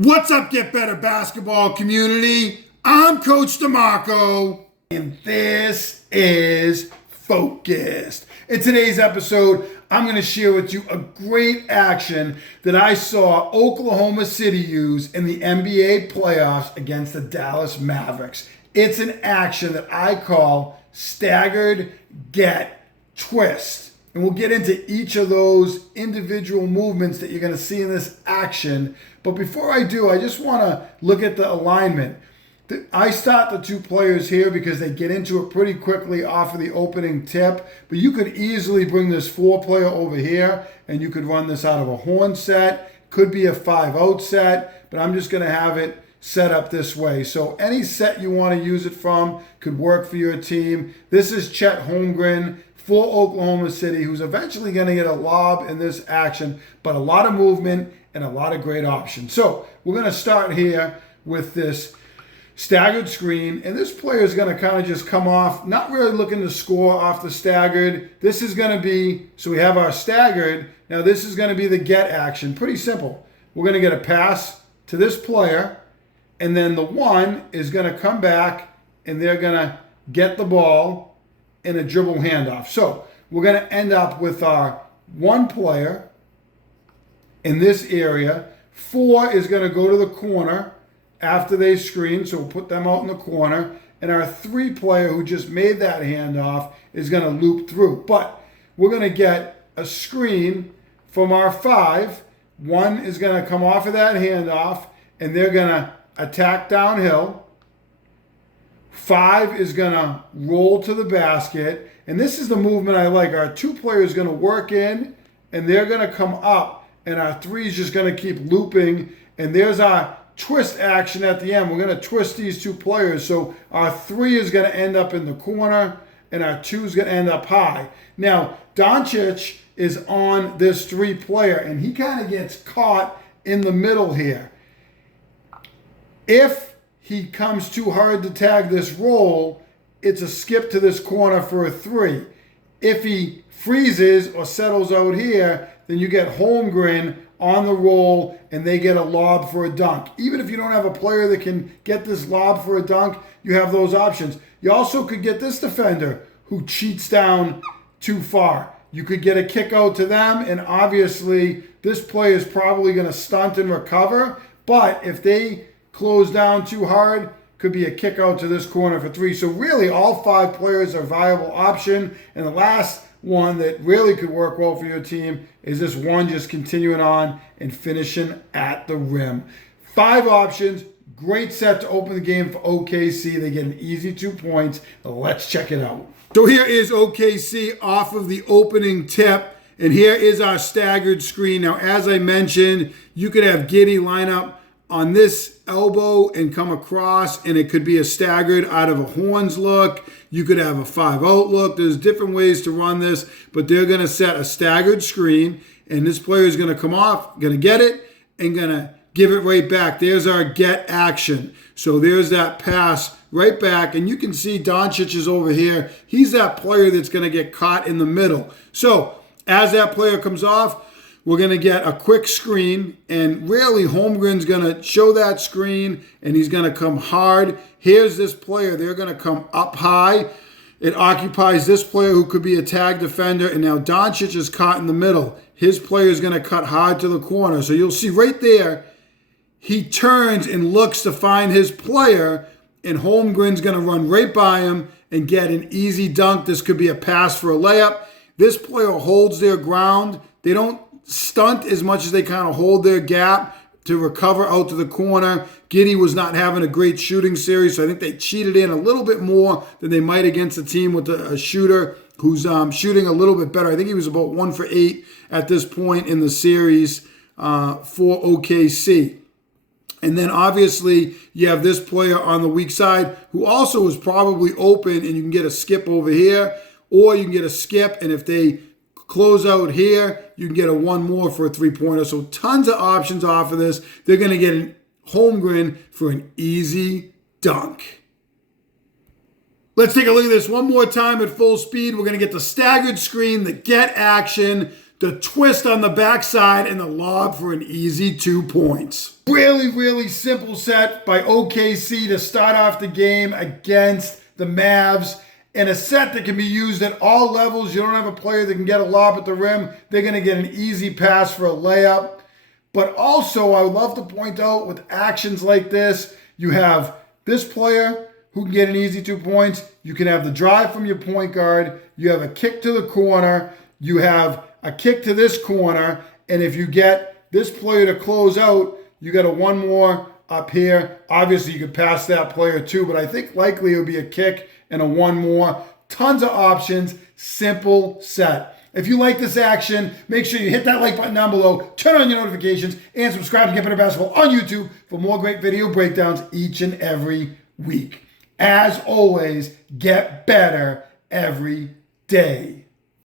What's up, Get Better basketball community? I'm Coach DeMarco, and this is Focused. In today's episode, I'm going to share with you a great action that I saw Oklahoma City use in the NBA playoffs against the Dallas Mavericks. It's an action that I call Staggered Get Twist. And we'll get into each of those individual movements that you're going to see in this action. But before I do, I just want to look at the alignment. I start the two players here because they get into it pretty quickly off of the opening tip. But you could easily bring this 4-player over here, and you could run this out of a horn set. Could be a 5-out set, but I'm just going to have it set up this way. So any set you want to use it from could work for your team. This is Chet Holmgren for Oklahoma City, who's eventually going to get a lob in this action, but a lot of movement and a lot of great options. So we're going to start here with this staggered screen, and this player is going to kind of just come off, not really looking to score off the staggered. This is going to be, so we have our staggered. Now this is going to be the get action. Pretty simple. We're going to get a pass to this player, and then the one is going to come back, and they're going to get the ball in a dribble handoff. So we're going to end up with our one player in this area. 4 is going to go to the corner after they screen, so we'll put them out in the corner. And our 3 player who just made that handoff is going to loop through. But we're going to get a screen from our 5. 1 is going to come off of that handoff, and they're going to attack downhill. 5 is going to roll to the basket. And this is the movement I like. Our 2 players going to work in, and they're going to come up. And our 3 is just going to keep looping. And there's our twist action at the end. We're going to twist these 2 players. So our 3 is going to end up in the corner, and our 2 is going to end up high. Now, Doncic is on this 3 player, and he kind of gets caught in the middle here. If he comes too hard to tag this roll, it's a skip to this corner for a 3. If he freezes or settles out here, then you get Holmgren on the roll and they get a lob for a dunk. Even if you don't have a player that can get this lob for a dunk, you have those options. You also could get this defender who cheats down too far. You could get a kick out to them, and obviously this play is probably going to stunt and recover, but if they close down too hard, could be a kick out to this corner for 3. So really all 5 players are a viable option. And the last one that really could work well for your team is this one just continuing on and finishing at the rim. 5 options, great set to open the game for OKC. They get an easy 2 points. Let's check it out. So here is OKC off of the opening tip. And here is our staggered screen. Now, as I mentioned, you could have Giddey line up on this elbow and come across, and it could be a staggered out of a horns look. You could have a 5-out look. There's different ways to run this, but they're going to set a staggered screen, and this player is going to come off, going to get it, and going to give it right back. There's our get action. So there's that pass right back, and you can see Doncic is over here. He's that player that's going to get caught in the middle. So as that player comes off, we're going to get a quick screen, and really Holmgren's going to show that screen, and he's going to come hard. Here's this player. They're going to come up high. It occupies this player who could be a tag defender, and now Doncic is caught in the middle. His player is going to cut hard to the corner. So you'll see right there, he turns and looks to find his player, and Holmgren's going to run right by him and get an easy dunk. This could be a pass for a layup. This player holds their ground. They don't stunt as much as they kind of hold their gap to recover out to the corner. Giddey was not having a great shooting series, so I think they cheated in a little bit more than they might against a team with a shooter who's shooting a little bit better. I think he was about 1 for 8 at this point in the series for OKC. And then obviously you have this player on the weak side who also is probably open, and you can get a skip over here, or you can get a skip, and if they close out here, you can get a 1 more for a 3-pointer. So tons of options off of this. They're going to get a Holmgren for an easy dunk. Let's take a look at this one more time at full speed. We're going to get the staggered screen, the get action, the twist on the backside, and the lob for an easy 2 points. Really, really simple set by OKC to start off the game against the Mavs. And a set that can be used at all levels. You don't have a player that can get a lob at the rim. They're going to get an easy pass for a layup. But also, I would love to point out with actions like this, you have this player who can get an easy 2 points. You can have the drive from your point guard. You have a kick to the corner. You have a kick to this corner. And if you get this player to close out, you got a one more up here. Obviously, you could pass that player too, but I think likely it would be a kick and a one more. Tons of options. Simple set. If you like this action, make sure you hit that like button down below, turn on your notifications, and subscribe to Get Better Basketball on YouTube for more great video breakdowns each and every week. As always, get better every day.